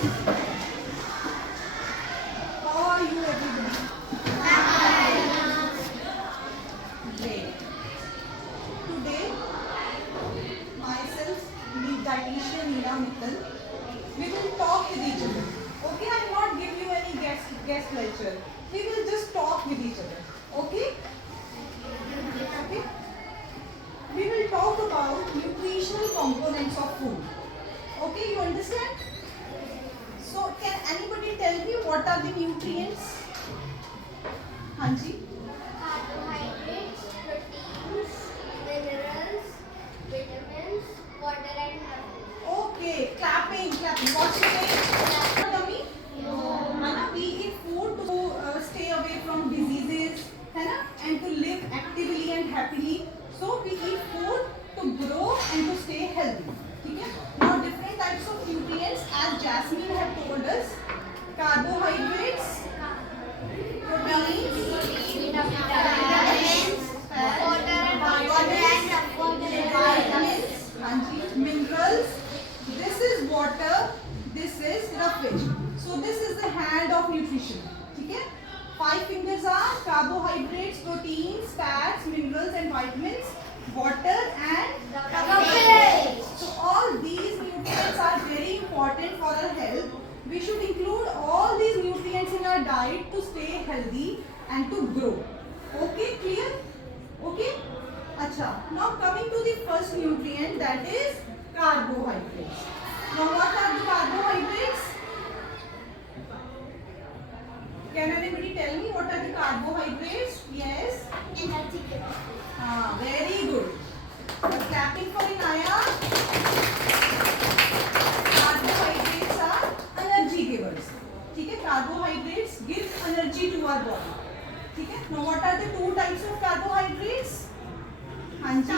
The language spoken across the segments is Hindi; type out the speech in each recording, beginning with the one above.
How are you, everybody? Great. Today, myself, the dietitian Neela Mittal, we will talk with each other. Okay, I will not give you any guest lecture. We will just talk with each other. Okay? Okay. We will talk about nutritional components of food. Okay, you understand? So, can anybody tell me what are the nutrients? Hanji? Carbohydrates, proteins, minerals, vitamins, water and water. Okay, clapping. What's your name? Tummy? No. We eat food to stay away from diseases, है ना? And to live actively and happily. So we eat food to grow and to stay healthy. ठीक है? Now different types of nutrients, as Jasmine had told us, carbohydrates, proteins, vitamins, minerals. This is water. This is roughage. So this is the hand of nutrition. ठीक है? 5 fingers are carbohydrates, proteins, fats, minerals, and vitamins. Water and roughage. So all these nutrients are very important for our health. We should include all these nutrients in our diet to stay healthy and to grow. Okay, clear? Okay? Acha. Now coming to the first nutrient, that is carbohydrates. Now what are the carbohydrates? Can anybody tell me what are the carbohydrates? Yes? Very good. Clapping for Inaya. Carbohydrates are energy givers. ठीक है? Carbohydrates give energy to our body. ठीक है? Now what are the two types of carbohydrates? हाँ जी.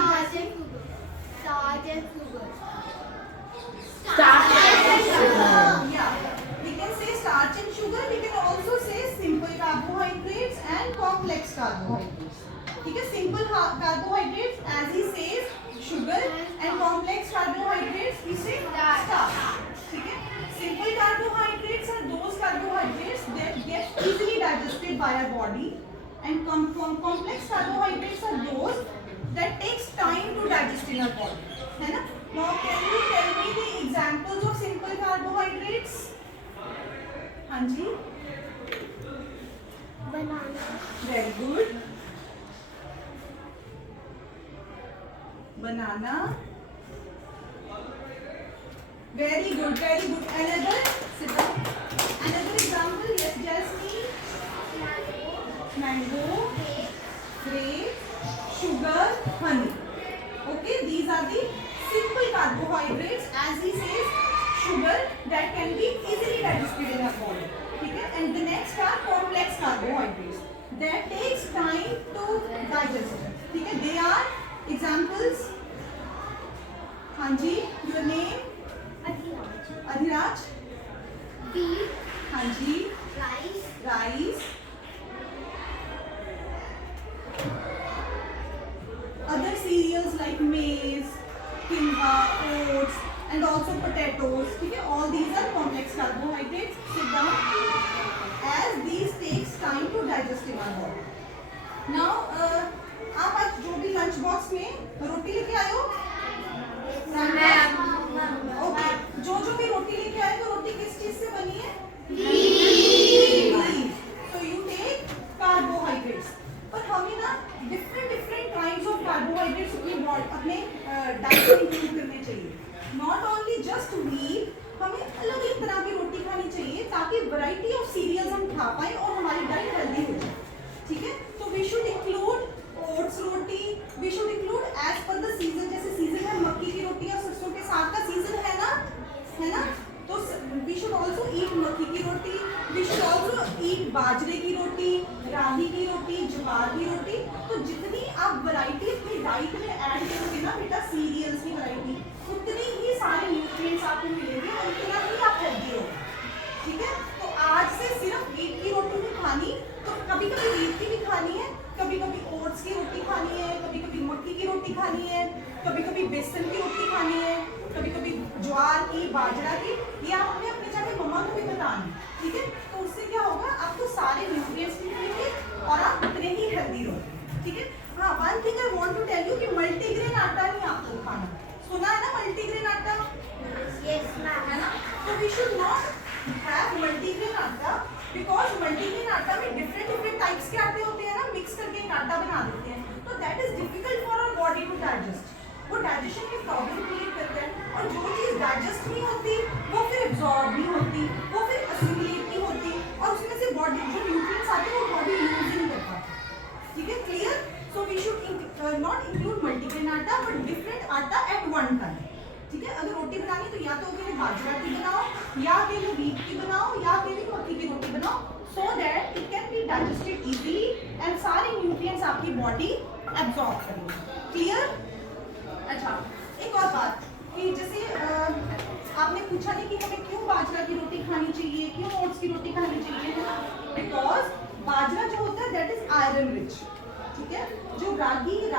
Starch and sugar. Yeah. We can say starch and sugar. We can also say simple carbohydrates and complex carbohydrates. ठीक है? Simple carbohydrates, as he says, sugar, and complex carbohydrates, we say starch. ठीक है? Simple carbohydrates are those carbohydrates that get easily digested by our body, and complex carbohydrates are those that takes time to digest in our body. है ना? Now can you tell me the examples of simple carbohydrates? हाँ जी. Banana. Very good. Banana. Very good, very good. Another, sit down. Another example, yes, Jasmine. Mango, grape, sugar, honey. Okay, these are the simple carbohydrates, as he says, sugar that can be easily digested in our body. Okay, and the next are complex carbohydrates that takes time to digest. Okay, they are examples. Hanji, your name? Adhiraj. Wheat, Hanji, rice, rice. Other cereals like maize, quinoa, oats, and also potatoes. Okay, all these are complex carbohydrates. Sit down. As these takes time to digest in our body. Now, आप आज जो भी लंच बॉक्स में रोटी लेके आए हो? ओके. जो भी रोटी लेके आए तो रोटी किस चीज से बनी है? Wheat. So you take carbohydrates. पर हमें ना different kinds of carbohydrates अपने डाइट में इंक्लूड करने चाहिए. Not only just wheat, हमें अलग-अलग तरह की रोटी खानी चाहिए ताकि वैरायटी ऑफ सीरियल्स हम खा पाए और हमारी डाइट हेल्दी हो जाए. ठीक है? तो we should include oats roti. We should include as per the season. जैसे सीजन है मक्की की रोटी और सरसों के साग का सीजन है ना? तो we should also eat मक्की की रोटी. We should also eat बाजरे की रोटी, रागी की रोटी, ज्वार की रोटी. तो जितनी आप वैरायटी अपनी डाइट में ऐड करोगे ना बेटा, सीरियल्स की वैरायटी, उतनी ही सारे न्यूट्रिएंट्स आपको मिलेंगे और उतना ही आप हेल्दी होगे. ठीक है? तो आज से सिर्फ व्हीट की रोटी नहीं खानी, तो कभी कभी व्हीट की भी खानी है, कभी कभी ओट्स की रोटी खानी है, कभी कभी मक्की की रोटी खानी है, कभी कभी बेसन की रोटी खानी है, कभी कभी ज्वार की, बाजरा की. ये आप अपने जाके मम्मा we should not have multigrain आटा because multigrain आटा में different types के आटे होते हैं ना, mix करके एक आटा बना देते हैं, तो that is difficult for our body to digest. वो डाइजेशन में प्रॉब्लम क्रिएट करता है, और जो चीज़ डाइजेस्ट नहीं होती वो फिर एब्जॉर्ब नहीं होती, वो फिर असिमिलेट नहीं होती, और उसमें से बॉडी जो न्यूट्रिएंट्स आते हैं वो बॉडी यूज नहीं कर पाती. ठीक है, clear? So we should not include multigrain atta but different atta at one time. ठीक है, अगर रोटी बनानी तो या तो अकेले बाजरा की बनाओ, या अकेले व्हीट की बनाओ, या अकेले मक्की की रोटी बनाओ, so that it can be digested easily and सारे न्यूट्रिएंट्स आपकी बॉडी एब्जॉर्ब करेंगे. क्लियर? अच्छा, एक और बात कि जैसे आपने पूछा नहीं कि हमें क्यों बाजरा की रोटी खानी चाहिए, क्यों ओट्स की रोटी खानी चाहिए, है ना? बिकॉज बाजरा जो होता है दैट इज आयरन रिच. ठीक है, जो रागी का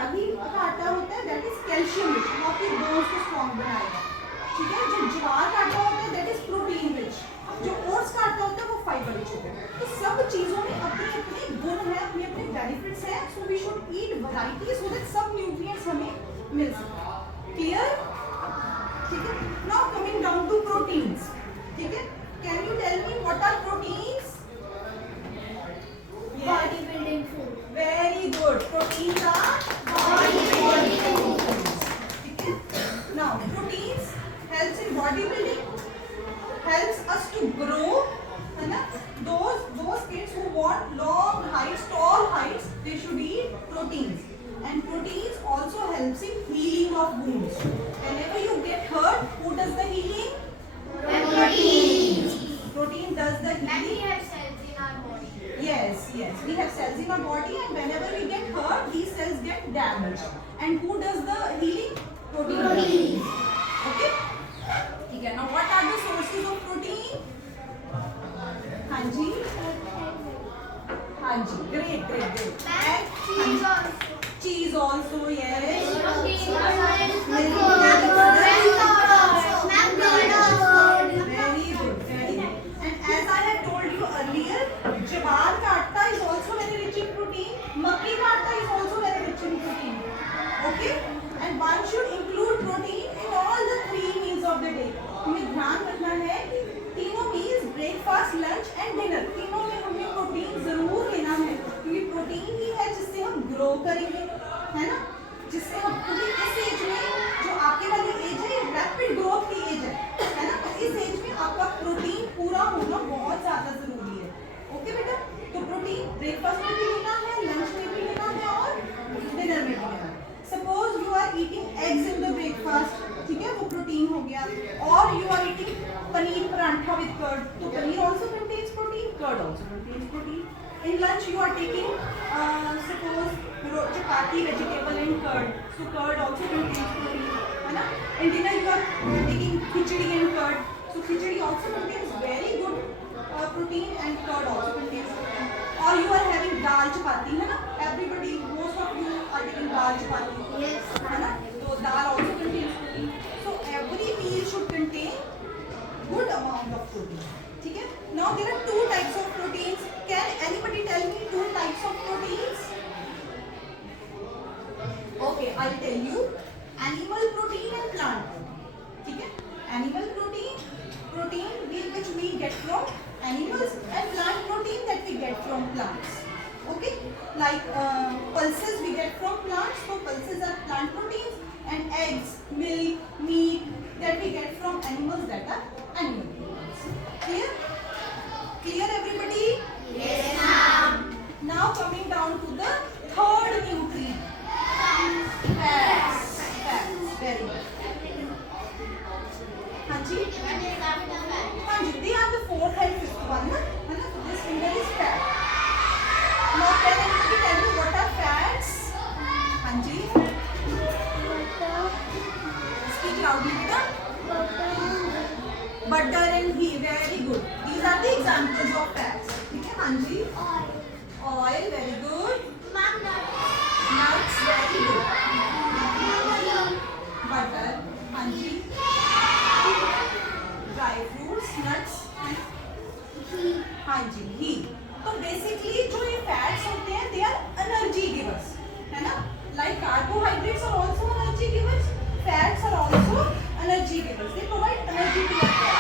आटा होता है दैट इज कैल्शियम रिच, वो आपके बोन्स को स्ट्रॉन्ग बनाएगा. ठीक है, जो ज्वार का आटा होता है दैट इज प्रोटीन रिच, जो ओट्स का आटा होता है वो फाइबर रिच होता है. तो सब चीजों में अपने अपने गुण है, अपने अपने बेनिफिट्स हैं. So we should eat variety so that सब न्यूट्रिएंट्स हमें मिल सके. क्लियर? ठीक है, now coming down to proteins. ठीक है, can you tell me what are proteins? Body building food. Very good. Proteins are body building foods. ठीक है, now proteins helps in body building, helps us to grow, है ना? Those kids who want long heights, tall heights, they should eat proteins. And proteins also helps in healing of wounds. Whenever you get hurt, who does the healing? Protein. Protein does the And we healing. have cells in our body. Yes, we have cells in our body, and whenever we get hurt, these cells get damaged. And who does the healing? Protein. Protein. Okay? ठीक है. Now, what are the sources of protein? हाँ जी, हाँ जी. Great. And cheese also. Cheese also, yes. McDonald's. Very good. And as I had told you earlier, jawar ka atta is also very rich in protein. Makki ka atta is also very rich in protein. Okay? And one should include protein in all the 3 meals of the day. हमें ध्यान रखना है कि तीनों meals, breakfast, lunch and dinner, तीनों में हमें प्रोटीन जरूर लेना है, क्योंकि प्रोटीन ही है जिससे हम ग्रो करेंगे, है ना? जिससे हम, क्योंकि इस एज में जो आपके वाली एज है रैपिड ग्रोथ की एज है ना? तो इस एज में आपका प्रोटीन पूरा होना बहुत ज्यादा जरूरी है. ओके बेटा, तो प्रोटीन ब्रेकफास्ट में भी लेना है, लंच में भी लेना है और डिनर में भी लेना है. Suppose you are eating eggs in the breakfast, ठीक है, वो प्रोटीन हो गया. और you are eating paneer paratha with curd, तो paneer also contains protein, curd also contains protein. In lunch you are taking suppose chapati, vegetable and curd, so curd also contains protein, है ना? In dinner you are taking khichdi and curd, so khichdi also contains very good protein and curd also contains protein. Or you are having dal chapati, है ना? Everybody, most of you are taking dal chapati, Yes. है ना? So dal also contains protein. So every meal should contain good amount of protein. ठीक है? Now there are 2 types of proteins. Can anybody tell me 2 types of proteins? Okay, I'll tell you. Animal protein and plant protein. ठीक है? Animal protein which we get from animals, and plant protein that we get from plants. Okay? Like pulses we get from plants, so pulses are plant proteins, and eggs, milk, meat that we get from animals, that are animal proteins. Clear? Clear everybody? Yes, ma'am. Now coming down to the third nutrient. Fats. Very good. हाँ जी. हाँ जी. They are the 4th and 5th one, ना? है ना? So this finger is fat. Now can anybody tell me what are fats? हाँ जी. Speak loudly, बेटा. Butter and ghee. Very good. These are the examples of fats. ठीक है? हाँ जी. Oil. Very good. Nuts. Very good. Butter. हाँ जी. Dry fruits, nuts. हाँ जी. Ghee. तो बेसिकली जो ये फैट्स होते हैं दे आर एनर्जी गिवर्स, है ना? Like carbohydrates are also energy givers, fats are also energy givers. They provide energy to your body.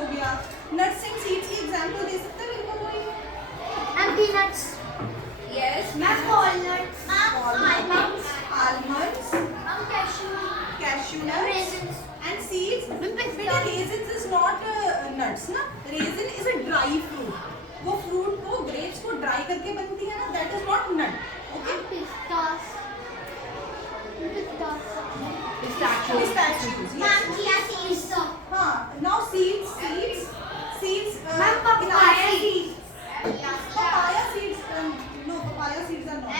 हो गया. Nuts and seeds की एग्जांपल दे सकते हैं मेरे को कोई? Peanuts. Yes. Ma'am, walnuts. Almonds. Almonds. Cashew. Cashew nuts. Raisins. And seeds. बेटा raisins is not nuts ना. Raisin is a dry fruit. वो fruit को grapes को dry करके बनती है ना. That is not nut. Okay. Pistas. Pistachios. Ma'am, Yes. chia seeds. हाँ. Now seeds. Ma'am, papaya seeds. Papaya seeds. No, papaya seeds are not.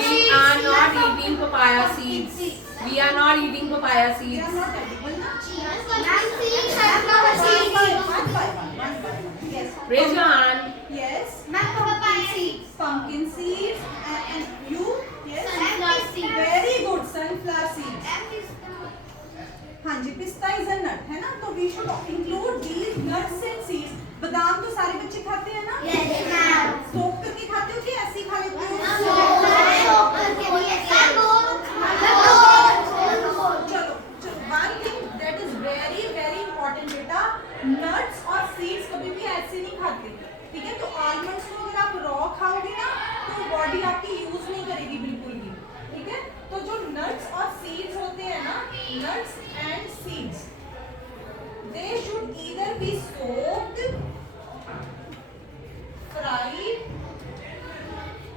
We are not eating papaya seeds. We are not eating papaya They are seeds. not edible na. Ma'am, seeds. Sunflower One seeds. by one. Yes. Raise your hand. Yes. Ma'am, papaya seeds. Pumpkin seeds and you. Yes. Sunflower seeds. Very good. Sunflower seeds. हाँ जी, पिस्ता इज अ नट है ना, तो we should include these nuts and seeds. बादाम तो सारे बच्चे खाते हैं ना? Yes, ma'am. सोक करके खाते हो कि ऐसे ही खा लेते हो? चलो one thing that is very very important बेटा, नट्स और सीड्स कभी भी ऐसे नहीं खाते. ठीक है, तो आलमंड्स को अगर आप रॉ खाओगे ना तो बॉडी आपकी यूज नहीं करेगी बिल्कुल भी. ठीक है, तो जो नट्स और सीड्स होते हैं ना, nuts and seeds, they should either be soaked, fried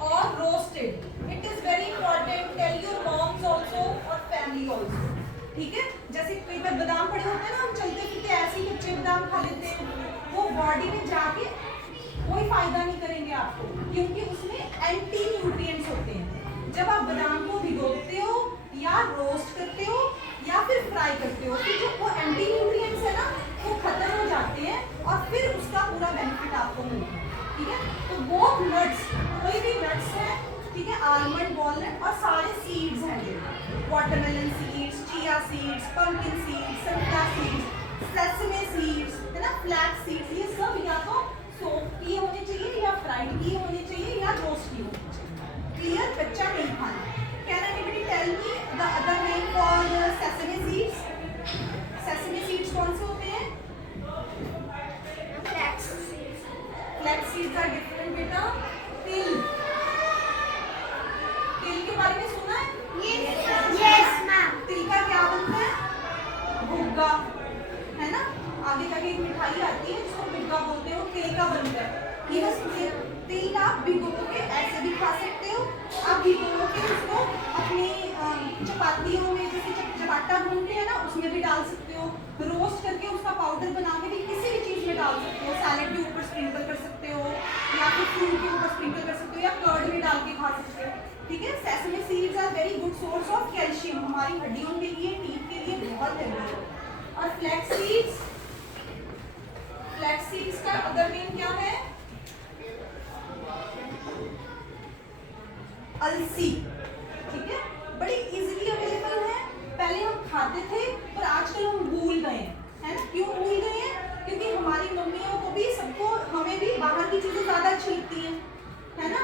or roasted. It is very important. Tell your moms also or family also. ठीक है, जैसे कई बार बादाम पड़े होते हैं ना, हम चलते फिरते ऐसे ही कच्चे बादाम खा लेते हैं, वो बॉडी में जाके कोई फायदा नहीं करेंगे आपको, क्योंकि उसमें एंटी न्यूट्रिएंट्स होते हैं. जब आप बादाम को भिगोते हो या रोस्ट करते हो या फिर फ्राई करते हो, तो जो वो एंटी न्यूट्रिएंट्स है ना, वो खत्म हो जाते हैं और फिर उसका पूरा बेनिफिट आपको मिलता है. ठीक है, तो बोथ नट्स, कोई भी नट्स है, ठीक है, आलमंड, वॉलनट और सारे सीड्स हैं, watermelon seeds, chia seeds, pumpkin seeds, sunflower seeds, sesame seeds, है ना, फ्लैक्स सीड्स, ये सब या तो सोक किए होने चाहिए या फ्राइड किए होने चाहिए या रोस्ट किए होने चाहिए. क्लियर? कच्चा नहीं खाना. Can anybody tell me the other name for sesame seeds? Sesame seeds कौन से होते हैं? फ्लैक्स सीड्स आर डिफरेंट बेटा. तिल, तिल के बारे में सुना है? Yes, ma'am. तिल का क्या बनता है? भुग्गा, है ना. आगे जाके एक मिठाई आती है जिसको भुग्गा बोलते हो, तिल का बनता है. ठीक है, तिल आप भिगो के ऐसे भी खा सकते हो, आप भिगो के उसको अपनी चपातियों में, जैसे चपाटा भूनते हैं ना, उसमें भी डाल सकते हो, रोस्ट करके उसका पाउडर बना के भी किसी भी चीज़ में डाल सकते हो, सैलेड के ऊपर स्प्रिंकल कर सकते हो या फिर फ्रूट के ऊपर स्प्रिंकल कर सकते हो या कर्ड में डाल के खा सकते हो. ठीक है, sesame seeds are very good source of calcium, हमारी हड्डियों के लिए, टीथ के लिए बहुत हेल्दी है. और फ्लैक्स सीड्स का अदर नेम क्या है? अलसी. ठीक है, बड़ी इजीली अवेलेबल है. पहले हम खाते थे पर आजकल हम भूल गए हैं, है ना. क्यों भूल गए हैं? क्योंकि हमारी मम्मियों को भी, सबको, हमें भी बाहर की चीजें ज्यादा अच्छी लगती हैं, है ना.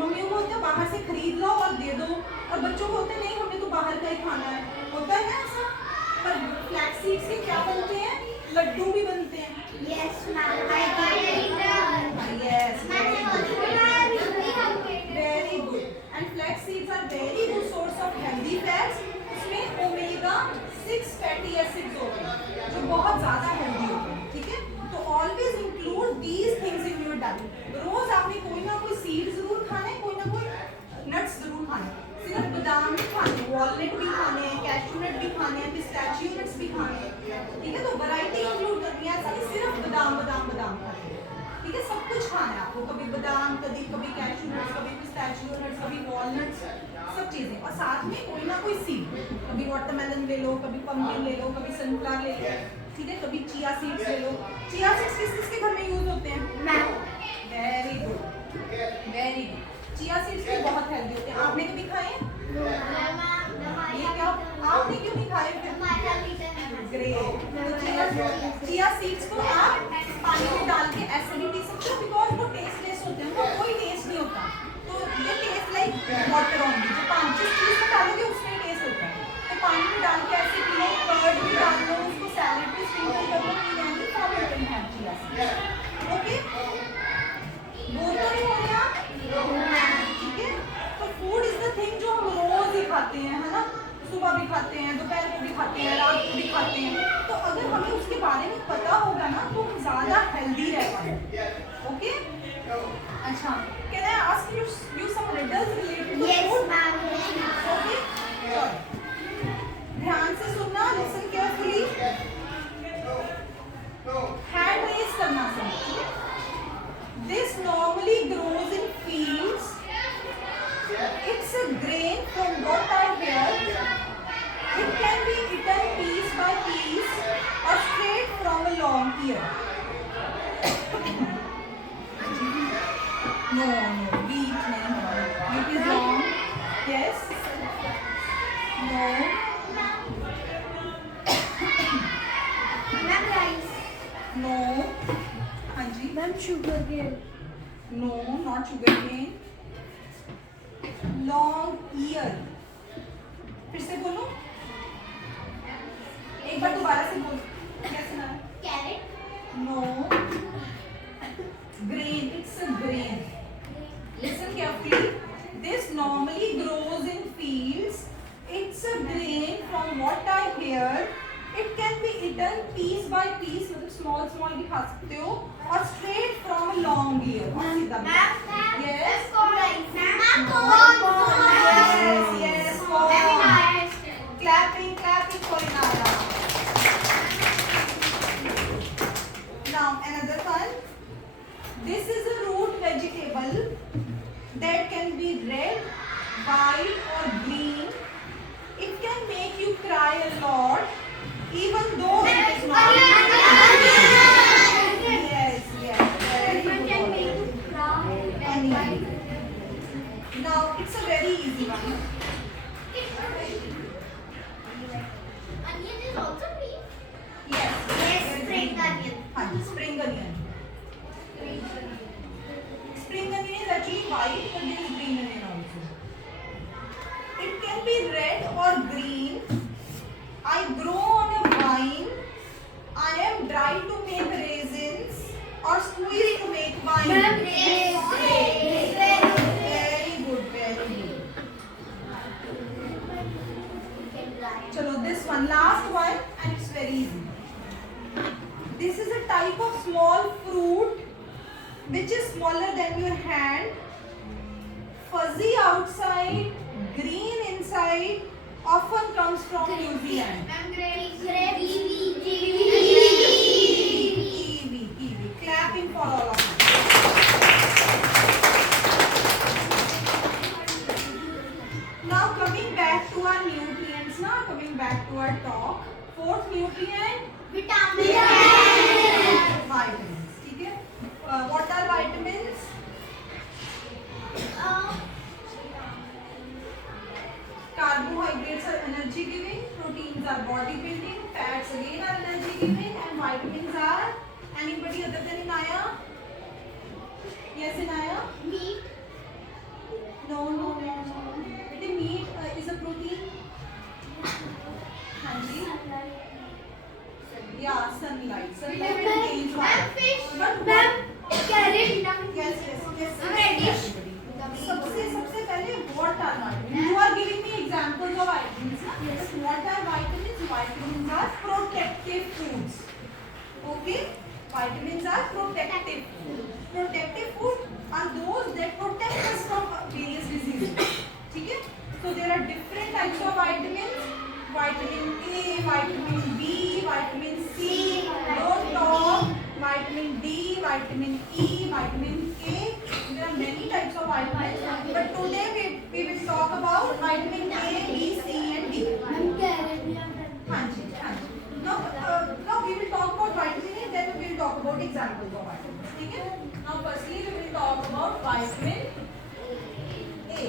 मम्मियों को होता है बाहर से खरीद लो और दे दो, और बच्चों को होता है नहीं हमें तो बाहर का ही खाना है, होता है ना ऐसा. पर फ्लैक्स सीड्स के क्या बनते हैं? लड्डू भी बनते हैं. Yes, ma'am. I got it. Yes, very good. Ma'am, Very good. And flax seeds are very good source of healthy fats. इसमें ओमेगा 6 फैटी एसिड्स होते हैं जो बहुत ज़्यादा हेल्दी होते हैं. ठीक है, तो always include these things in your diet. रोज आपने कोई ना कोई सीड जरूर खाना है, कोई ना कोई नट्स जरूर खाने हैं. सिर्फ बादाम भी खाने, वॉलनट भी खाने हैं, कैश्यू नट भी खाने हैं, पिस्ताचियो नट्स भी खाने हैं. ठीक है, तो वैरायटी इंक्लूड करनी है, ऐसा नहीं सिर्फ बादाम खाते हैं. ठीक है, सब कुछ खाना है आपको, कभी बादाम, कभी कैश्यू नट्स, कभी पिस्ताचियो नट्स, कभी वॉलनट्स, सब चीजें, और साथ में कोई ना कोई सीड, कभी वाटरमेलन ले लो, कभी पंपकिन ले लो, कभी सनफ्लावर ले लो. ठीक है, कभी चिया सीड्स ले लो. चिया सीड्स किसके घर में यूज होते हैं? ma'am. Very good, very good. Chia seeds भी बहुत हेल्दी होते हैं. आपने कभी खाए? ये क्या, आपने क्यों नहीं खाए फिर? ग्रेट. तो चिया सीड्स को आप पानी में डाल के ऐसे भी पी सकते हो, बिकॉज वो टेस्टलेस होते हैं, उनका कोई टेस्ट नहीं होता. तो ये टेस्ट लाइक वाटर ऑनली, जो पानी जिस चीज़ में डालोगे उसमें टेस्ट होता है. तो पानी में डाल के ऐसे पी लो, कर्ड भी डाल लो, उसको सैलेड भी स्प्रिंकल कर लो, biryani form ear. No, beak नहीं. Beak is long. Yes. No. Ma'am, rice. No. हाँ जी. Ma'am, sugar cane. No, not sugar cane. Long ear. फिर से बोलो. एक बार दोबारा से बोलो. कैसे ना? Carrot. No. Grain. It's a grain. Listen carefully. This normally grows in fields. It's a grain. From what I hear, it can be eaten piece by piece. मतलब small भी खा सकते हो. और straight from a long ear. और सीधा भी. Yes. Yes. Corn. Clapping for Inaya. Now another one. This is a root vegetable that can be red, white or green. It can make you cry a lot, even though it is not. Yes, very good. Onion. Now it's a very easy one. Onion is also green. Yes. Spring onion. हाँ जी, spring onion. Spring onion is actually white, but there is green onion also. It can be red or green. I grow on a vine. I am dried to make raisins or squeezed to make wine. Grapes. Very good. Chalo, this one, last one, and it's very easy. This is a type of small fruit which is smaller than your hand, fuzzy outside, green inside, often comes from New Zealand. Kiwi. Clapping for all of you. Now coming back to our nutrients, coming back to our talk. Fourth nutrient, vitamins. ठीक है? What are vitamins? Carbohydrates are energy giving, proteins are body building, fats again are energy giving, and vitamins are anybody other than Inaya? Yes, Inaya? Meat. No. The meat is a protein. हाँ जी. Yeah, sunlight. Sunlight contains Fish. But Carrot. yes. Radish. सबसे पहले what are vitamins? You are giving me examples of vitamins, ना? Yes. What are vitamins? Vitamins are protective foods. Okay? Vitamins are protective food. Protective food are those that protect us from various diseases. ठीक है? So there are different types of vitamins. Vitamin A, vitamin B, vitamin C, don't talk, vitamin D, vitamin E, vitamin K. There are many types of vitamins, but today we will talk about vitamin A, B, C and D. हाँ जी. Now we will talk about vitamin A, then we will talk about examples of vitamins. ठीक है? Now firstly we will talk about vitamin A.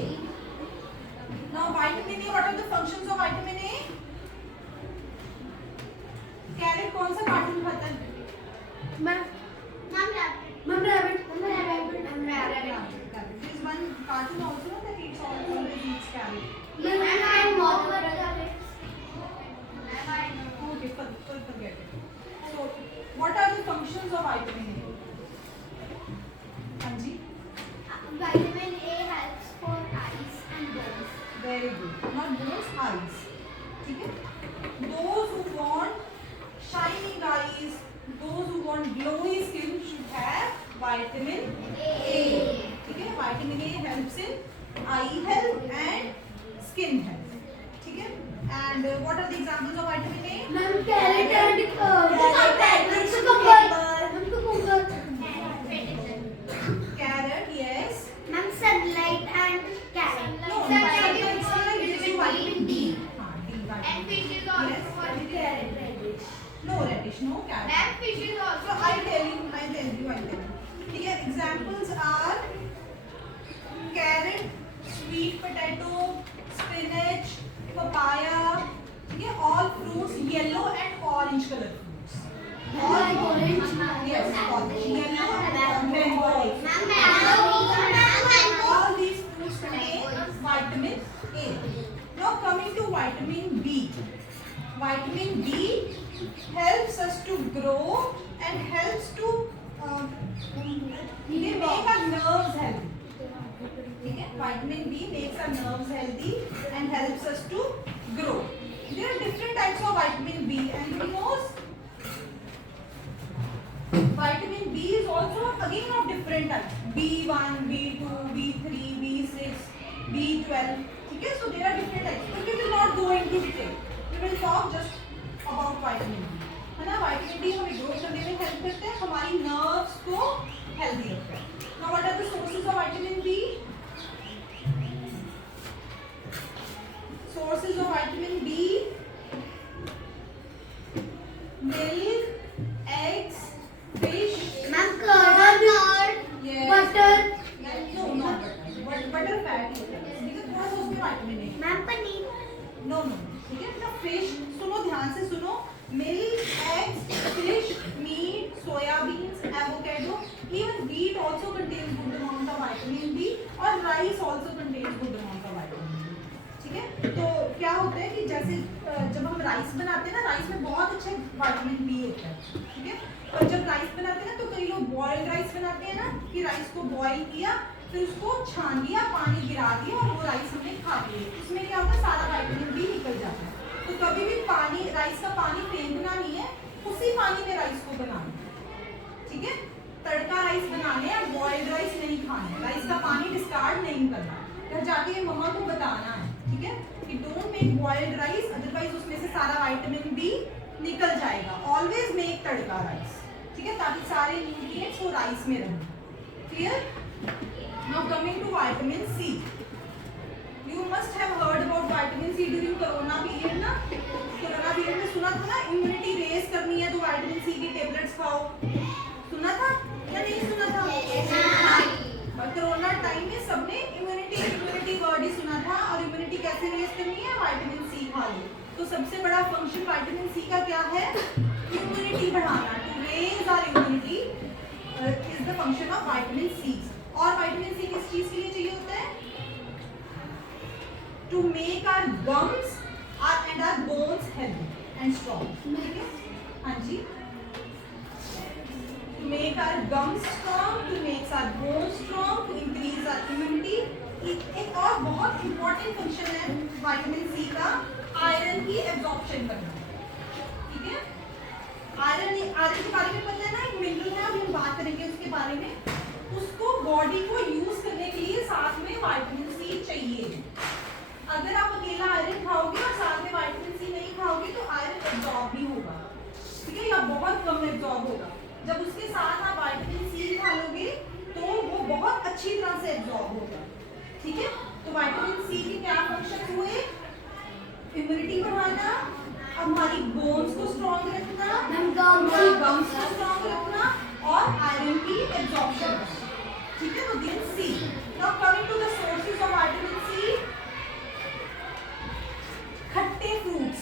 Now vitamin A, what are the functions of vitamin A? Carrot कौन सा कार्टून खाता है? Rabbit. There is one cartoon also that eats always eats carrot. Okay, forget it. So, what are the functions of vitamin A? हाँ जी. Vitamin A helps for eyes and bones. Very good. Not bones, eyes. ठीक है? Those who want shining eyes, those who want glowy skin should have vitamin A. ठीक है? Vitamin A helps in eye health and skin health. ठीक है? And what are the examples of vitamin A? Carrot and Carrot, yes. sunlight and carrot. No, sunlight gives you vitamin D. हाँ, D vitamin. And fish is Yes. also for carrot. No radish, no carrot. fat. Ma'am, fish is So also. I tell you. ठीक है, examples are carrot, sweet potato, spinach, papaya. ठीक है, all fruits, yellow and orange color fruits. Yes, orange, yellow and mango. All these fruits contain vitamin A. Now coming to vitamin B. Vitamin B helps us to grow and helps to they make our nerves healthy. ठीक है, vitamin B makes our nerves healthy and helps us to grow. There are different types of vitamin B, and you know vitamin B is also again of different types. B1, B2, B3, B6, B12. ठीक है, so there are different types. But we will not go into detail. We will talk just about vitamin B. है ना, vitamin B हमें ग्रो करने में हेल्प करता है, हमारी नर्व्स को हेल्दी रखता है. Now what are the sources of vitamin B? Sources of vitamin B: milk, eggs, fish. Ma'am, curd. Yes. Butter. No, not butter. Butter fat होता है. ठीक है, थोड़ा सा उसमें vitamin है. Ma'am, paneer. No. ठीक है, मतलब fish. सुनो, ध्यान से सुनो. Milk, eggs, fish, meat, soya beans, avocado. Even wheat also contains good amount of vitamin B, और rice also contains good amount of vitamin B. ठीक है, तो क्या होता है कि जैसे जब हम राइस बनाते हैं ना, राइस में बहुत अच्छा विटामिन बी होता है. ठीक है, और जब राइस बनाते हैं ना, तो कई लोग बॉइल्ड राइस बनाते हैं ना, कि राइस को बॉईल किया, फिर उसको छान दिया, पानी गिरा दिया और वो राइस हमने खा लिए. उसमें क्या होता है, सारा विटामिन बी निकल जाता है. तो कभी भी पानी, राइस का पानी फेंकना नहीं है, उसी पानी में राइस को बनाना. ठीक है, तड़का राइस बनाने हैं, बॉइल्ड राइस नहीं खाना है, राइस का पानी डिस्कार्ड नहीं करना. घर जाके ये मम्मा को बताना है. ठीक है, कि don't make boiled rice, otherwise उसमें से सारा विटामिन बी निकल जाएगा. Always make tadka rice. ठीक है, ताकि सारे न्यूट्रिएंट्स वो राइस में रहें. Clear? Now coming to vitamin C. You must have heard about vitamin C during corona period ना. कोरोना पीरियड में सुना था ना, इम्यूनिटी रेज करनी है तो विटामिन सी की टेबलेट्स खाओ. सुना था या नहीं सुना था? और कोरोना टाइम में सबने इम्यूनिटी वर्ड ही सुना था. और इम्यूनिटी कैसे रेज करनी है? विटामिन सी खा लो. तो सबसे बड़ा फंक्शन विटामिन सी का क्या है? इम्यूनिटी बढ़ाना. To raise our immunity is the function of vitamin C. और विटामिन सी किस चीज के लिए चाहिए होता है? To make our gums and our bones healthy and strong. ठीक है, हाँ जी. To make our gums strong, to make our bones strong, to increase our immunity. एक और बहुत important function है विटामिन सी का, आयरन की एब्जॉर्प्शन करना. ठीक है, आयरन के बारे में पता है ना, एक मिनरल है, अभी हम बात करेंगे उसके बारे में. उसको बॉडी को यूज करने के लिए साथ में विटामिन सी चाहिए. अगर आप अकेला आयरन खाओगे और साथ में विटामिन सी नहीं खाओगे तो आयरन एब्जॉर्ब नहीं होगा. ठीक है, या बहुत कम एब्जॉर्ब होगा. जब उसके साथ आप विटामिन सी खा लोगे तो वो बहुत अच्छी तरह से एब्जॉर्ब होगा. ठीक है, तो विटामिन सी के क्या फंक्शन हुए? इम्यूनिटी बढ़ाना, हमारी बोन्स को स्ट्रॉन्ग रखना, हमारी गम्स को स्ट्रॉन्ग रखना और आयरन की एब्जॉर्प्शन करना. ठीक है, तो दिन C. Now coming to the sources of vitamin C. खट्टे फ्रूट्स.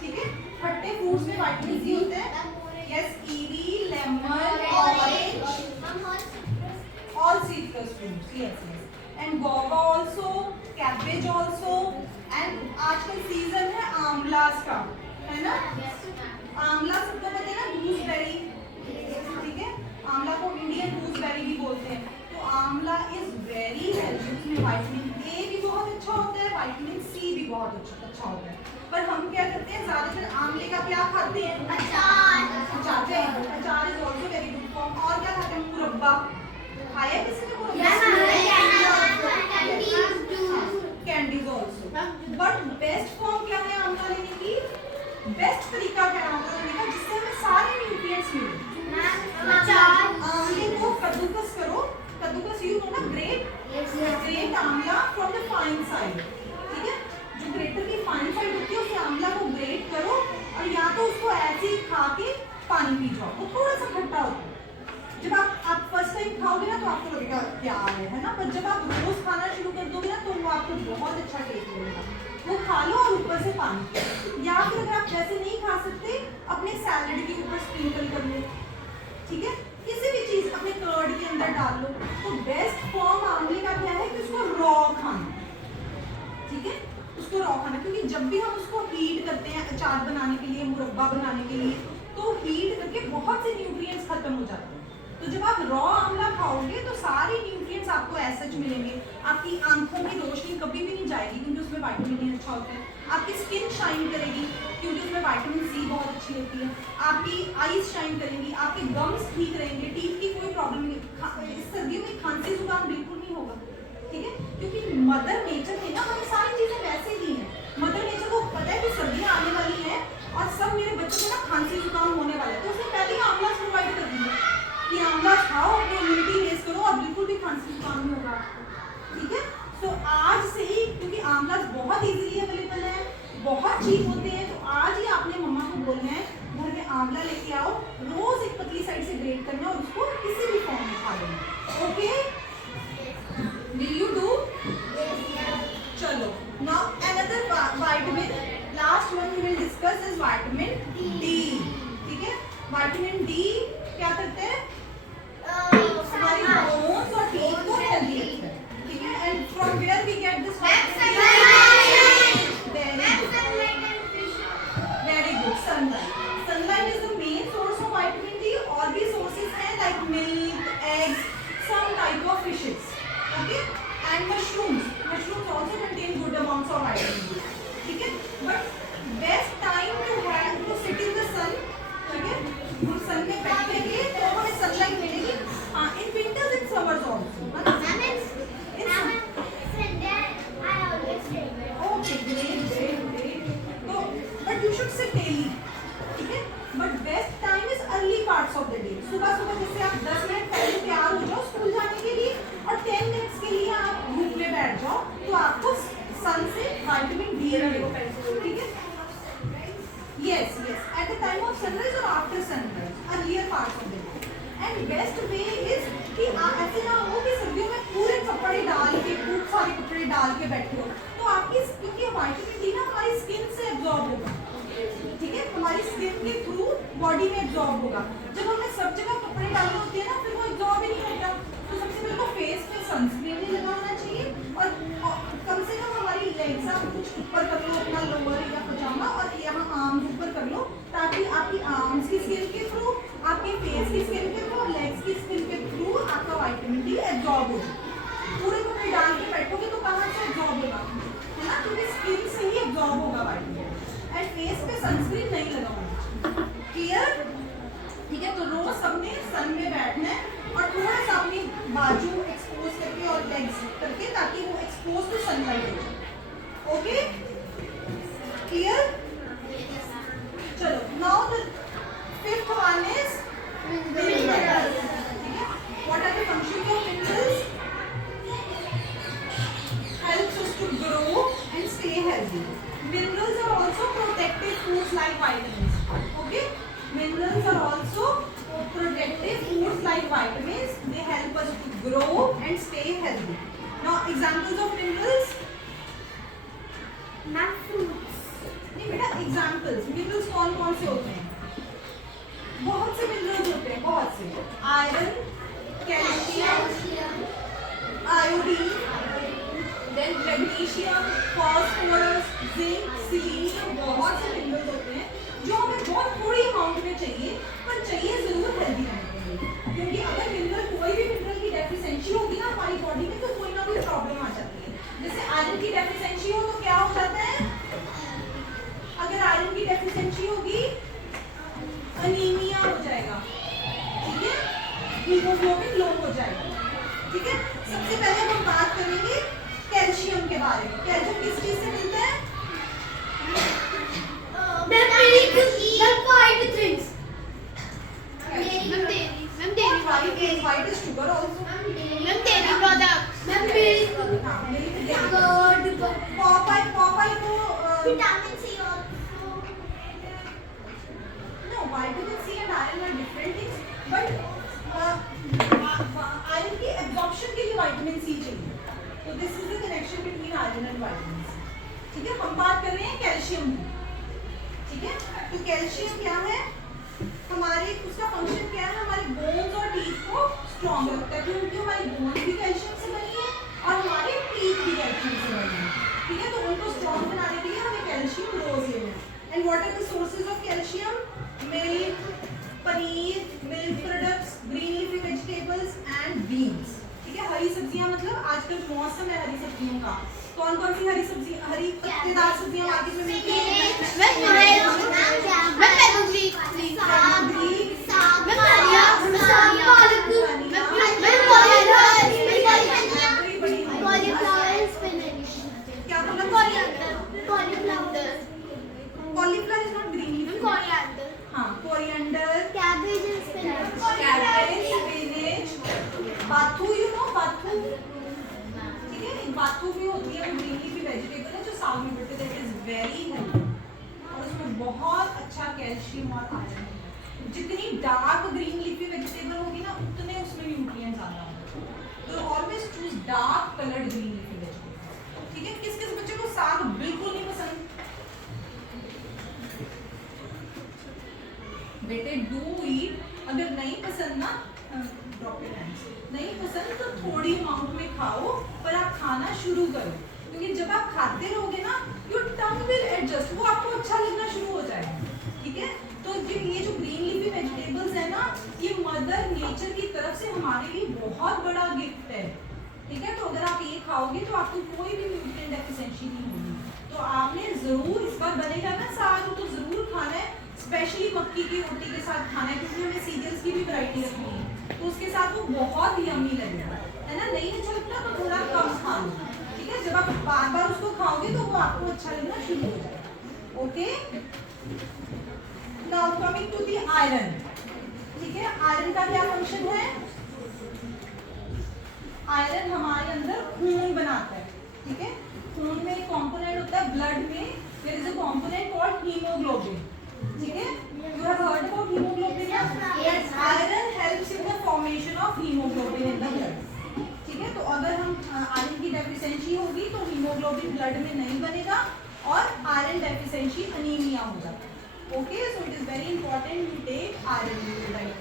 ठीक है, खट्टे फ्रूट्स में विटामिन सी होता है. Yes, kiwi, lemon, orange, all citrus fruits. Yes. And guava also, cabbage also, and आजकल सीजन है आमलास का, है ना? आमला सबको पता है ना, गूसबेरी. ठीक है, आमला को इंडियन गूसबेरी भी बोलते हैं. तो आमला इज वेरी हेल्दी. उसमें विटामिन ए भी बहुत अच्छा होता है, विटामिन सी भी बहुत अच्छा होता है. पर हम क्या करते हैं, ज्यादातर आमले का क्या खाते हैं? अचार. अचार is also very good form. और क्या खाते हैं? मुरब्बा. खाया किसी ने मुरब्बा? Candies also. But best form क्या है आमला लेने की? बेस्ट तरीका क्या है आमला लेने का जिससे हमें सारे न्यूट्रिएंट्स मिले? आमले को कद्दूकस करो. कद्दूकस यू नो ना, great Amla from the fine side. ठीक है, जो ग्रेटर की फाइन साइड होती है उस आमला को ग्रेट करो और या तो उसको ऐसे ही खा के पानी पी जाओ, वो थोड़ा सा खट्टा होता है। जब आप फर्स्ट टाइम खाओगे ना तो आपको लगेगा क्या है ना, पर जब आप रोज खाना शुरू कर दोगे ना तो वो आपको बहुत अच्छा टेस्ट लगेगा। वो खा लो और ऊपर से पानी पियो। या फिर अगर आप वैसे नहीं खा सकते अपने सैलड के ऊपर स्प्रिंकल कर लो, ठीक है, किसी भी चीज अपने कर्ड के अंदर डाल लो। तो बेस्ट फॉर्म आमले का क्या है कि उसको रॉ खाना, ठीक है, उसको रॉ खाना, क्योंकि जब भी हम उसको हीट करते हैं अचार बनाने के लिए, मुरब्बा बनाने के लिए, तो हीट करके बहुत से न्यूट्रिएंट्स खत्म हो जाते हैं। तो जब आप रॉ आंवला खाओगे तो सारे न्यूट्रिएंट्स आपको ऐसे मिलेंगे। आपकी आंखों की रोशनी कभी भी नहीं जाएगी क्योंकि उसमें विटामिन डी अच्छा होता है। आपकी स्किन शाइन करेगी क्योंकि उसमें विटामिन सी बहुत अच्छी होती है। आपकी आईज शाइन करेंगी, आपके गम्स ठीक रहेंगे, टीथ की कोई प्रॉब्लम नहीं। इस सर्दियों में खांसी जुकाम बिल्कुल नहीं होगा, ठीक है, क्योंकि मदर नेचर ने ना हमें सारी चीजें वैसे दी हैं। मदर नेचर को पता है कि सर्दियाँ आने वाली हैं और सब मेरे बच्चों को ना खांसी जुकाम होने वाला है, तो उसने पहले ही आंवला प्रोवाइड कर दिया कि आंवला खाओ, अपनी इम्यूनिटी रेज करो और बिल्कुल भी खांसी जुकाम नहीं होगा आपको, ठीक है। तो आज से ही, क्योंकि आंवला बहुत इजीली अवेलेबल है, बहुत चीप होते हैं, तो आज ही आपने मम्मा को बोलना है घर में आंवला लेके आओ, रोज एक पतली साइड से ग्रेट करना और उसको किसी भी फॉर्म में खा लेना। Okay, will you do? चलो, now another vitamin, last one we will discuss is vitamin D, ठीक है। विटामिन डी क्या करते हैं? हमारी बोन्स और टीथ को हेल्दी रखता है, ठीक है। And from where we get this very good, sunlight. Sunlight is the main source of vitamin D. और भी सोर्सेज हैं like milk, eggs, some type of fishes, okay, and mushrooms. Mushrooms also contain good amounts of vitamin D, ठीक है। But best time to sit in the sun, ठीक है, हम सन में बैठेंगे तो हमें सनलाइट मिलेगी। हाँ, in winters in summers also. Okay, great. तो but you should sit daily, ठीक है। But best time is early parts of the day. सुबह सुबह जैसे आप 10 मिनट पहले तैयार हो जाओ स्कूल जाने के लिए और 10 मिनट्स के लिए आप धूप में बैठ जाओ, तो आपको सन से विटामिन डी मिलेगा, ठीक है। Yes, at the time of sunrise or after sunrise, earlier parts of the day. And best way is कि ऐसे ना हो कि सर्दियों में पूरे कपड़े डाल के, खूब सारे कपड़े डाल के बैठे हो, तो आपकी, क्योंकि विटामिन डी ना हमारी स्किन से एब्जॉर्ब होगा, ठीक है, हमारी स्किन के थ्रू बॉडी में एब्जॉर्ब होगा। जब हमने सब जगह कपड़े डाले होते हैं ना, फिर वो एब्जॉर्ब ही नहीं होता। तो सबसे पहले तो फेस पे सनस्क्रीन ही लगाना चाहिए और कम से कम हमारी लेग्स आप कुछ ऊपर कर लो, अपना लोअर या पजामा, और यहाँ आर्म्स ऊपर कर लो, ताकि आपकी आर्म्स की स्किन के थ्रू, आपकी फेस की स्किन के थ्रू और लेग्स की स्किन के थ्रू आपका विटामिन डी एब्जॉर्ब हो जाए। पूरे कपड़े डाल के बैठोगे तो कहाँ से एब्जॉर्ब होगा, है ना, क्योंकि स्किन से ही एब्जॉर्ब होगा विटामिन। एंड फेस पे सनस्क्रीन नहीं लगाना, क्लियर, ठीक है। तो रोज सबने सन में बैठना है और थोड़ा सा अपनी बाजू एक्सपोज करके और लेग्स करके, ताकि वो एक्सपोज टू सनलाइट हो जाए, ओके, क्लियर। चलो, now the fifth one is minerals, ठीक है। What are the functions of minerals? Helps us to grow and stay healthy. Minerals are also protective foods like vitamins, okay. Minerals are also protective foods like vitamins. They help us to grow and stay healthy. Now examples of minerals. नहीं बेटा, examples minerals कौन कौन से होते हैं? बहुत से minerals होते हैं, बहुत से। Iron, calcium, iodine, then magnesium, phosphorus, zinc, selenium, बहुत से मिनरल्स होते हैं जो हमें बहुत थोड़ी अमाउंट में चाहिए, पर चाहिए जरूर हेल्दी रहने के लिए। क्योंकि अगर मिनरल, कोई भी मिनरल की डेफिशिएंसी होगी ना हमारी बॉडी में, तो कोई ना कोई प्रॉब्लम आ जाती है। जैसे आयरन की डेफिशिएंसी हो तो क्या हो जाता है? अगर आयरन की डेफिशिएंसी होगी, अनीमिया हो जाएगा, ठीक है, हीमोग्लोबिन लो हो जाएगा, ठीक है। सबसे पहले हम बात करेंगे कैल्शियम के बारे में। कैल्शियम किस चीज से मिलता है? White is sugar also. dairy products. Popeye को Vitamin C also. no, vitamin C and iron iron are different things, but iron की एब्जॉर्प्शन के लिए विटामिन सी चाहिए, तो this is the connection between iron and vitamin C. ठीक है, हम बात कर रहे हैं कैल्शियम की। ठीक है, तो कैल्शियम क्या है, हमारे उसका फंक्शन क्या है, हमारे बोन्स और टीथ को स्ट्रॉन्ग रखता है, क्योंकि हमारी बोन्स भी कैल्शियम से बनी है और हमारे टीथ भी कैल्शियम से बनी है। ठीक है, तो उनको स्ट्रॉन्ग बनाने के लिए हमें कैल्शियम रोज लेना है। And what are the sources of calcium? Milk, paneer, milk products, green leafy vegetables and beans. ठीक है, हरी सब्जियां, मतलब आजकल मौसम है हरी सब्जियों का, कौन कौन सी हरी सब्जी, हरी पत्तेदार सब्जियां मार्केट में मिलती हैं? Cauliflower is not green leaf. हाँ, coriander, Cabbage and spinach. Cabbage, spinach, bathua, you know bathua. ठीक है, बाथू भी होती है, वो ग्रीन लीफी वेजिटेबल है जो साग में पड़ते, दैट इज वेरी हेल्दी और उसमें बहुत अच्छा कैल्शियम और आयरन है। जितनी डार्क ग्रीन लीफी वेजिटेबल होगी ना, उतने उसमें न्यूट्रिएंट्स ज़्यादा होंगे, तो always choose dark coloured green leafy vegetable. ठीक है, किस किस बच्चे को साग बिल्कुल नहीं पसंद? बेटे डू ईट, अगर नहीं पसंद ना, ड्रॉप योर हैंड्स, नहीं पसंद तो थोड़ी अमाउंट में खाओ, पर आप खाना शुरू करो, क्योंकि जब आप खाते रहोगे ना, योर टंग विल एडजस्ट, वो आपको अच्छा लगना शुरू हो जाएगा। ठीक है, तो ये जो ग्रीन लीफी वेजिटेबल्स है ना, ये मदर नेचर की तरफ से हमारे लिए बहुत बड़ा गिफ्ट है। ठीक है, तो अगर आप ये खाओगे तो आपको कोई भी न्यूट्रिएंट डेफिशिएंसी नहीं होगी। तो आपने जरूर, इस बार बनेगा ना साग, तो जरूर खाना है, स्पेशली मक्की की रोटी के साथ खाना है, क्योंकि हमें सीरियल्स की भी वैरायटी रखनी है, तो उसके साथ वो बहुत यम्मी लगेगा, है ना। नहीं अच्छा लगता तो थोड़ा कम खा लो। ठीक है, जब आप बार बार उसको खाओगे तो वो आपको अच्छा लगना शुरू हो जाएगा। Okay, now coming to the iron. ठीक है, आयरन का क्या फंक्शन है? आयरन हमारे अंदर खून बनाता है। ठीक है, खून में एक कंपोनेंट होता है, ब्लड में there is a component called haemoglobin. ठीक है, you have heard about hemoglobin? Yes. Iron helps in the formation of hemoglobin in the blood. ठीक है, तो अगर हम आयरन की डेफिशिएंसी होगी तो हीमोग्लोबिन ब्लड में नहीं बनेगा और आयरन डेफिशिएंसी अनीमिया हो जाता है। Okay, so it is very important to take iron in your diet.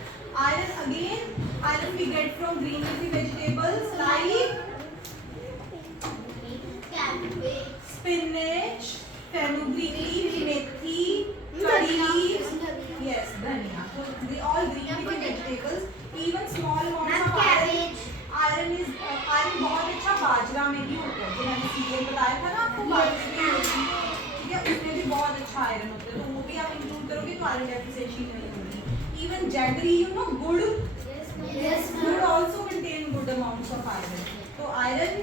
Iron again, iron we get from green leafy vegetables like spinach, fenugreek leaf, methi, curry leaves, yes, dhania. So they all green leafy vegetables. Even small amounts of iron. Iron is iron बहुत अच्छा बाजरा में भी होता है, जो मैंने सीरियल बताया था ना आपको, बाजरे में होती है। ठीक है, उसमें भी बहुत अच्छा आयरन होता है, तो वो भी आप इंक्लूड करोगे तो आयरन डेफिशिएंसी नहीं होगी। Even jaggery, you know, गुड़, गुड़ also contain good amounts of iron. तो आयरन,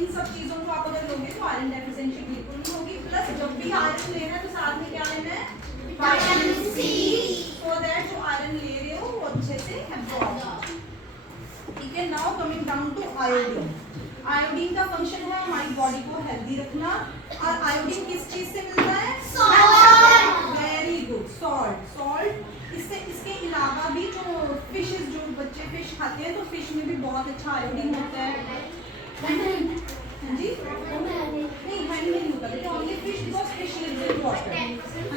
इन सब चीजों को आप अगर लोगे तो आयरन डेफिशिएंसी बिल्कुल नहीं होगी। प्लस जब भी आयरन लेना है तो साथ में क्या लेना है? विटामिन सी, सो दैट जो आयरन ले रहे हो वो अच्छे से एब्जॉर्ब हो। ठीक है, now coming down to iodine. Iodine का फंक्शन है हमारी बॉडी को हेल्दी रखना, और आयोडीन किस चीज से मिलता है? Salt. Very good, salt. Salt, इसके अलावा भी जो फिशेस, जो बच्चे फिश खाते हैं तो फिश में भी बहुत अच्छा आयोडीन होता है। हाँ जी, नहीं हनी नहीं होता, लेकिन only fish, because fish lives in water, है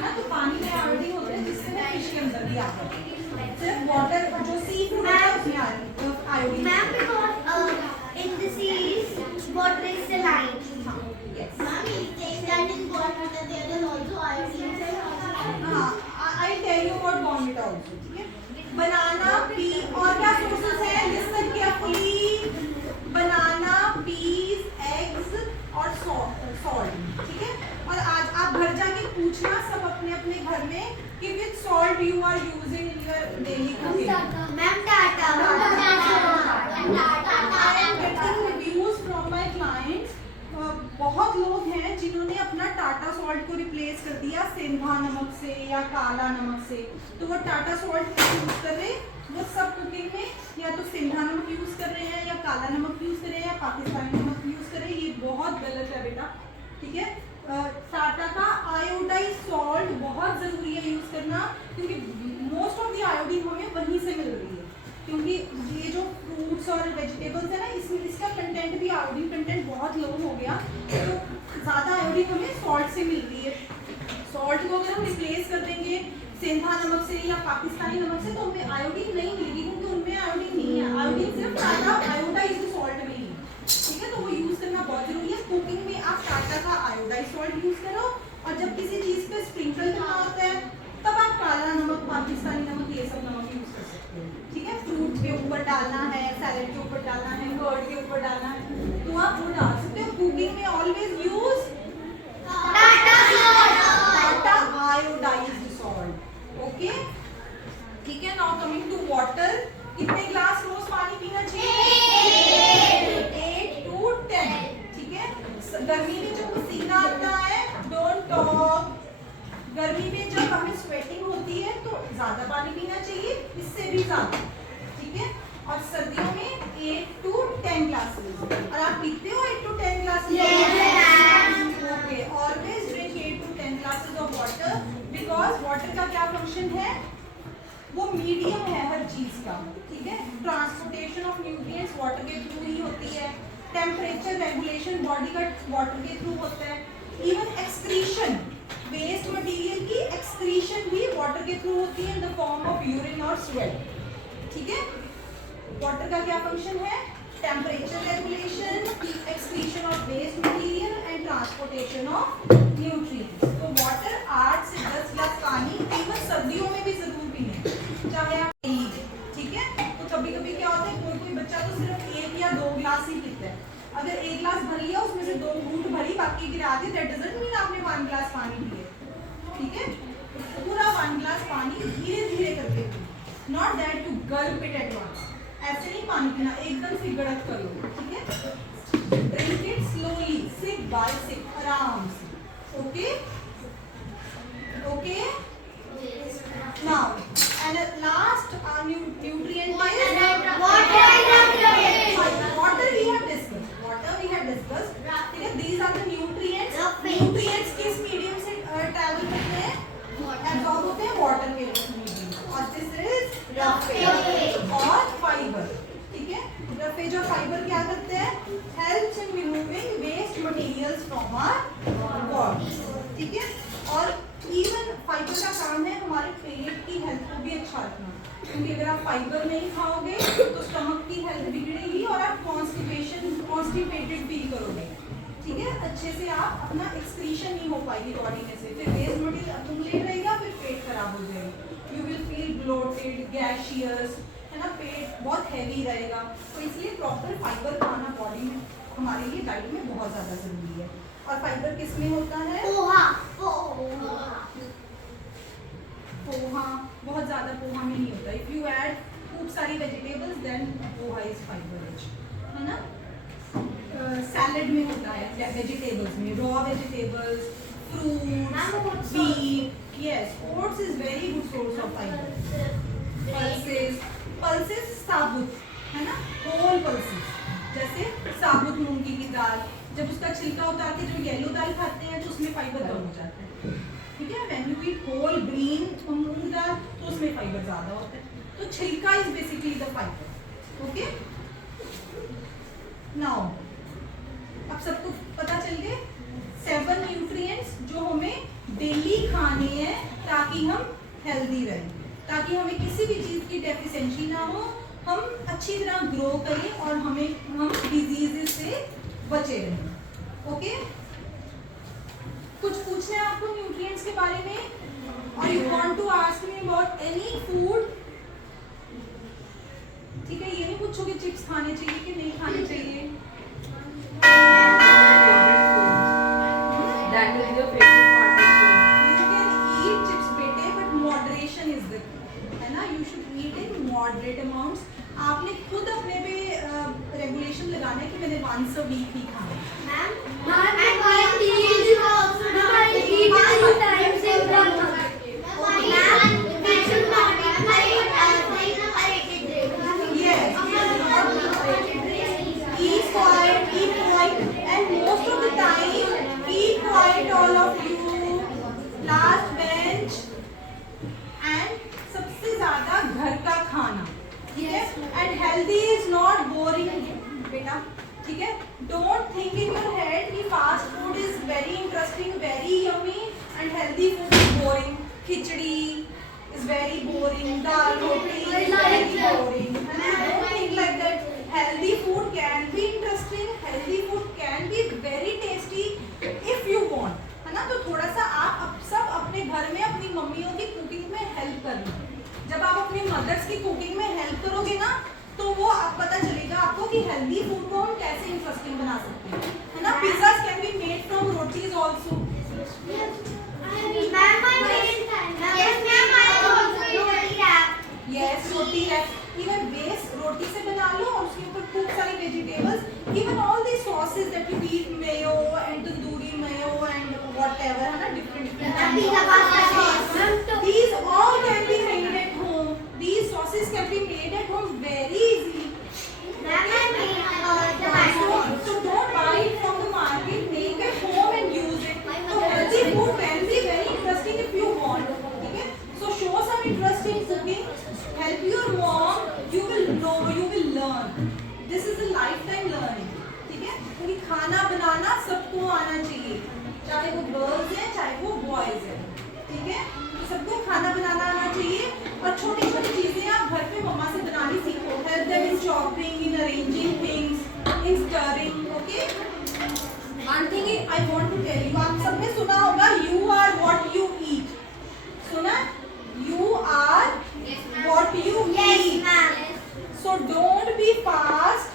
ना, तो पानी में आयोडीन होता है जिससे वो फिश के अंदर भी आता है। सिर्फ वाटर जो सी फूड है उसमें iodine. Ma'am, because in the seas, water is saline. Yes. Ma'am, that is water, there is also iodine. हाँ, I'll tell you about Bonvita also. ठीक है, बनाना, पी, और क्या सोर्सेस हैं? लिसन केयरफुली, बनाना, पीस, एग्स और सॉल्ट। ठीक है, और आज आप घर जाके पूछना सब अपने अपने घर में कि which salt you are using in your daily cooking. Ma'am, Tata. I am getting reviews from my clients. बहुत लोग हैं जिन्होंने अपना टाटा सॉल्ट को रिप्लेस कर दिया सिंधा नमक से या काला नमक से, तो वो टाटा सॉल्ट यूज कर रहे, वो सब कुकिंग में या तो सिंधा नमक यूज कर रहे हैं या काला नमक यूज कर रहे हैं या पाकिस्तानी नमक यूज कर रहे हैं, ये बहुत गलत है बेटा। ठीक है, टाटा का आयोडाइज सॉल्ट बहुत जरूरी है यूज करना, क्योंकि मोस्ट ऑफ द आयोडीन हमें वेजिटेबल्स है ना, इसमें इसका कंटेंट भी आयोडीन कंटेंट बहुत लो हो गया, तो ज़्यादा आयोडीन हमें सॉल्ट से मिल रही है। सॉल्ट को अगर हम रिप्लेस कर देंगे सेंधा नमक से या पाकिस्तानी नमक से तो हमें आयोडीन नहीं मिलेगी, क्योंकि उनमें आयोडीन नहीं है। आयोडीन सिर्फ टाटा आयोडाइज्ड सॉल्ट में ही है, ठीक है, तो वो यूज़ करना बहुत जरूरी है। कुकिंग में आप टाटा का आयोडाइज्ड सॉल्ट यूज़ करो, और जब किसी चीज़ पे स्प्रिंकल करना होता है तब आप काला नमक, पाकिस्तानी नमक, ये सब नमक यूज़ कर सकते हो, ठीक है। फ्रूट के ऊपर डालना है, सैलेड के ऊपर डालना है, कर्ड के ऊपर डालना है, तो आप वो डाल सकते हो। कुकिंग में always use Tata iodised salt, okay, ठीक है। नाउ कमिंग टू वाटर, कितने ग्लास रोज पानी पीना चाहिए? 8 to 10, ठीक है। गर्मी में जब पसीना आता है, डोंट टॉक। गर्मी में जब हमें स्वेटिंग होती है तो ज्यादा पानी पीना चाहिए, इससे भी ज्यादा, ठीक है। और सर्दियों में 8 to 10 ग्लासेस। और आप पीते हो 8 to 10 glasses? Okay, always drink 8 to 10 glasses of water, because water का क्या फंक्शन है? वो मीडियम है हर चीज का, ठीक है। ट्रांसपोर्टेशन ऑफ न्यूट्रिएंट्स वाटर के थ्रू ही होती है, टेम्परेचर रेगुलेशन बॉडी का वाटर के थ्रू होता है, इवन एक्सक्रीशन, वेस्ट मटेरियल की एक्सक्रीशन भी वाटर के थ्रू होती है in the form of urine और स्वेट, ठीक है। वाटर का क्या फंक्शन है? Temperature regulation, excretion of waste material and transportation of nutrients. तो वाटर 8 से 10 गिलास पानी इवन सर्दियों में भी जरूर पीने, चाहे आप लीजिए, ठीक है। तो कभी कभी क्या होता है, कोई कोई बच्चा तो सिर्फ 1 या 2 गिलास ही पीता है। अगर 1 गिलास भर लिया, उसमें से 2 घूंट भरी, बाकी गिरा दी, दैट डजंट मीन आपने 1 गिलास पानी पिए, ठीक है। पूरा 1 गिलास पानी धीरे धीरे करके पीना, not that to gulp it at once. ऐसे नहीं पानी पीना, एकदम से गड़क कर लो, ठीक है। Drink it slowly, sip by sip, आराम से, okay okay. Now and last nutrient is water. Water we have discussed, ठीक है। These are the nutrients. Nutrients किस मीडियम से ट्रैवल करते हैं? एब्जॉर्ब होते हैं वाटर के मीडियम, और दिस इज रफेज और फाइबर, ठीक है। रफेज और फाइबर क्या करते हैं? Helps in removing waste materials from our body, ठीक है। और इवन फाइबर का काम है हमारे पेट की हेल्थ को भी अच्छा रखना, क्योंकि अगर आप फाइबर नहीं खाओगे तो स्टमक की हेल्थ बिगड़ेगी और आप कॉन्स्टिपेटेड फील करोगे, ठीक है। अच्छे से आप अपना एक्सक्रीशन नहीं हो पाएगी बॉडी में से, फिर वेस्ट मटेरियल अक्यूमुलेट रहेगा, फिर पेट खराब हो जाएगा, you will feel bloated, gaseous, है ना, पेट बहुत हैवी रहेगा। तो इसलिए प्रॉपर फाइबर खाना बॉडी में हमारे लिए डाइट में बहुत ज़्यादा ज़रूरी है। और फाइबर किस में होता है? पोहा, बहुत ज़्यादा पोहा में नहीं होता। इफ यू ऐड खूब सारी vegetables then poha is fibre rich, है ना। सैलेड में होता है, वेजिटेबल्स में, raw vegetables, fruits, beet, yes, oats is very good source of fibre. Pulses साबुत, है ना, होल पल्सेस, जैसे साबुत मूंगी की दाल, जब उसका छिलका उतार के जो येलो दाल खाते हैं तो उसमें फाइबर कम हो जाता है, ठीक है। When you eat whole green moong dal तो उसमें फाइबर ज़्यादा होता है, तो chhilka is basically the fiber, okay. Now अब सबको पता चल गए 7 न्यूट्रिएंट्स जो हमें डेली खाने हैं ताकि हम हेल्दी रहें, ताकि हमें किसी भी चीज़ की डेफिशिएंसी ना हो, हम अच्छी तरह ग्रो करें और हम डिजीजेस से बचे रहें, ओके। कुछ पूछना है आपको न्यूट्रिएंट्स के बारे में, और you want to ask me about any food, ठीक है। ये नहीं पूछोगे चिप्स खाने चाहिए कि नहीं खाने चाहिए। That is your favorite part of food. You can eat chips बेटे, but moderation is the key, है ना। You should eat in moderate amounts. आपने खुद अपने पे रेगुलेशन लगाना है कि मैंने once a week ही खाना है। Keep quiet, and most of the time, keep quiet all of you. Last bench, and सबसे ज़्यादा घर का खाना, ठीक है। And healthy is not boring, बेटा, ठीक है? Don't think in your head कि fast food is very interesting, very yummy, and healthy food is boring. Khichdi is very boring, dal roti is very boring. Don't think like that. Healthy food can be interesting, healthy food can be very tasty if you want, है ना? तो थोड़ा सा आप सब अपने घर में अपनी मम्मियों की कुकिंग में हेल्प करना. जब आप अपनी मदर्स की कुकिंग में हेल्प करोगे ना, तो वो आप पता चलेगा आपको कि हेल्दी फूड को हम कैसे इंटरेस्टिंग बना सकते हैं, है ना? Pizzas can be made from rotis also. Yes, roti wrap. Even base रोटी से बना लो और उसके ऊपर खूब सारी vegetables. Even all the sauces that you eat, mayo and tandoori mayo and whatever, है ना? Different these all can be made at home. These sauces can be made at home very easily. So don't buy it from the market. Make at home and use it. So healthy food can be very interesting if you want. Okay? So show some interest in cooking. Help your mom. You will know. You will learn. This is a lifetime learning. ठीक है? क्योंकि खाना बनाना सबको आना चाहिए. चाहे वो गर्ल्स हैं, चाहे वो बॉयज हैं. ठीक है? तो सबको खाना बनाना आना चाहिए और छोटी छोटी चीजें आप घर पे मम्मा से बनानी सीखो. Help them in chopping, in arranging things, in stirring. Okay? One thing I want to tell you, आप सबने सुना होगा you are what you eat. सुना? You are what you eat. So don't be fast,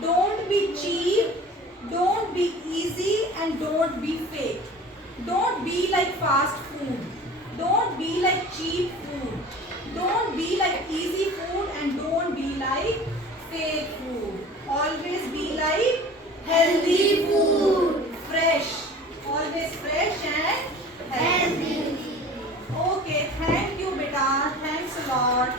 don't be cheap, don't be easy, and don't be fake. Don't be like fast food. Don't be like cheap food. Don't be like easy food, and don't be like fake food. Always be like healthy food. Fresh. Always fresh and healthy. Okay, thank you beta. Thanks a lot.